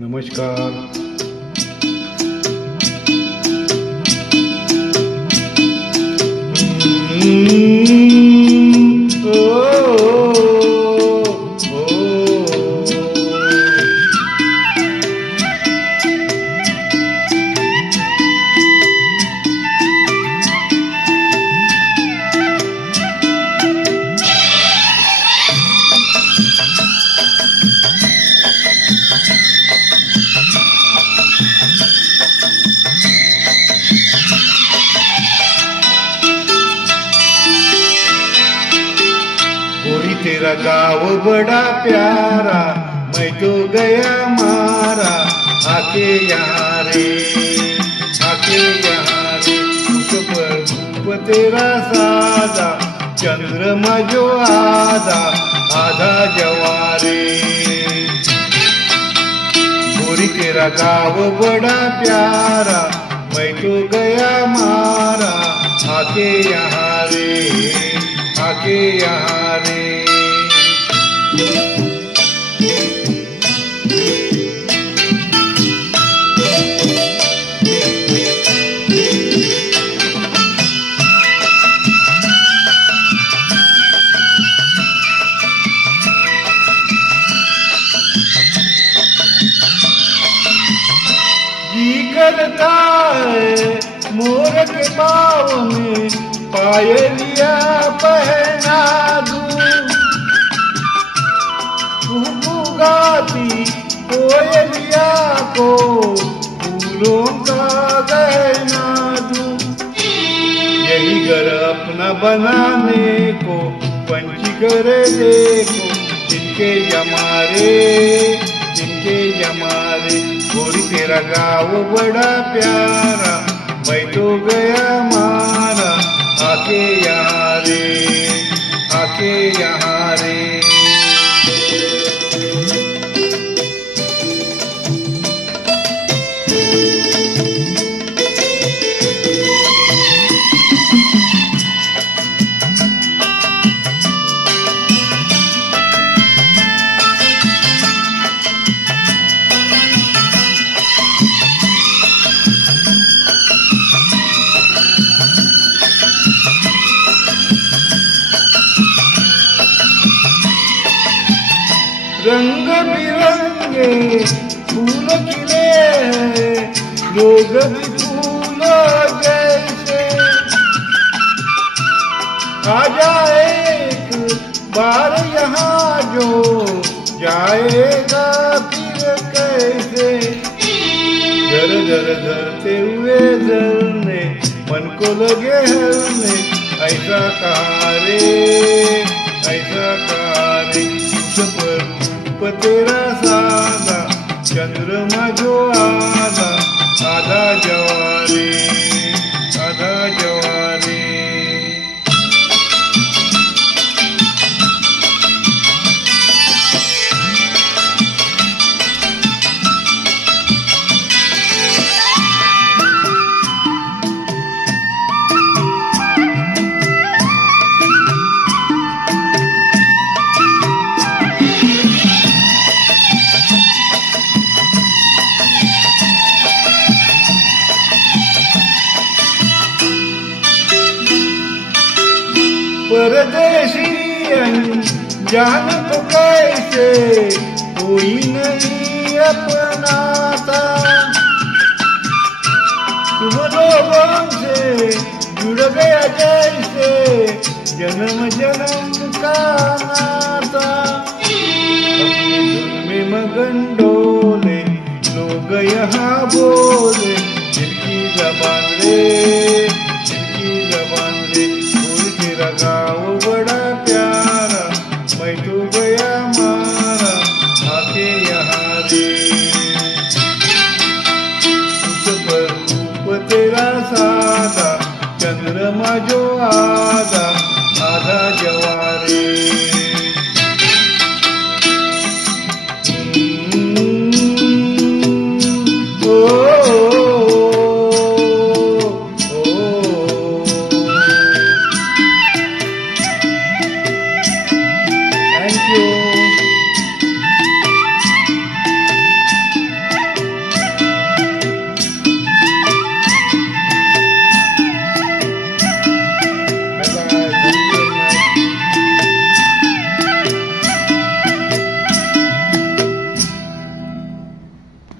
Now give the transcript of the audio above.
नमस्कार. गोरी तेरा गाँव बड़ा प्यारा, मैं तो गया मारा. आके यहाँ रे, आके यहाँ रे. उस पर रूप तेरा सादा, चंद्रमा जो आधा आधा जवारे. गोरी तेरा गाँव बड़ा प्यारा, मैं तो गया मारा. आके यहाँ रे, आके यहाँ रे. जी करता है मोर के पाँव में पायलिया पहना दूं. तू गाती कोयलिया को फूलों का गहना दूं. यही घर अपना बनाने को पंछी करे देखो, जिनके जमारे, जिनके जमारे. गोरी तेरा गाँव बड़ा प्यारा, मैं तो गया मारा. आके यहाँ रे, आके यहाँ रे. रंग बिरंगे फूल खिले हैं, लोग भी फूलों जैसे. आ जाए एक बार यहाँ जो जाएगा फिर कैसे. झर झर झरते हुए झरने मन को लगे हरने. ऐसा कहा रे, ऐसा कहा रे. रूप तेरा सादा, चंद्रमा जो आधा आधा जवारे, आधा जवारे. परदेशी जान को कैसे कोई नहीं अपनाता. तुम लोगों से जुड़ गया जैसे जन्म जन्म का नाता. अपनी धुन में मगन डोले लोग यहाँ बोले, जिनकी जबान रे, जिनकी जबान रे. गोरी तेरा गाँव बड़ा प्यारा, मैं तो गया मारा. आके यहाँ रे. उस पर रूप तेरा सादा, चंद्रमा जो आधा आधा जवारे.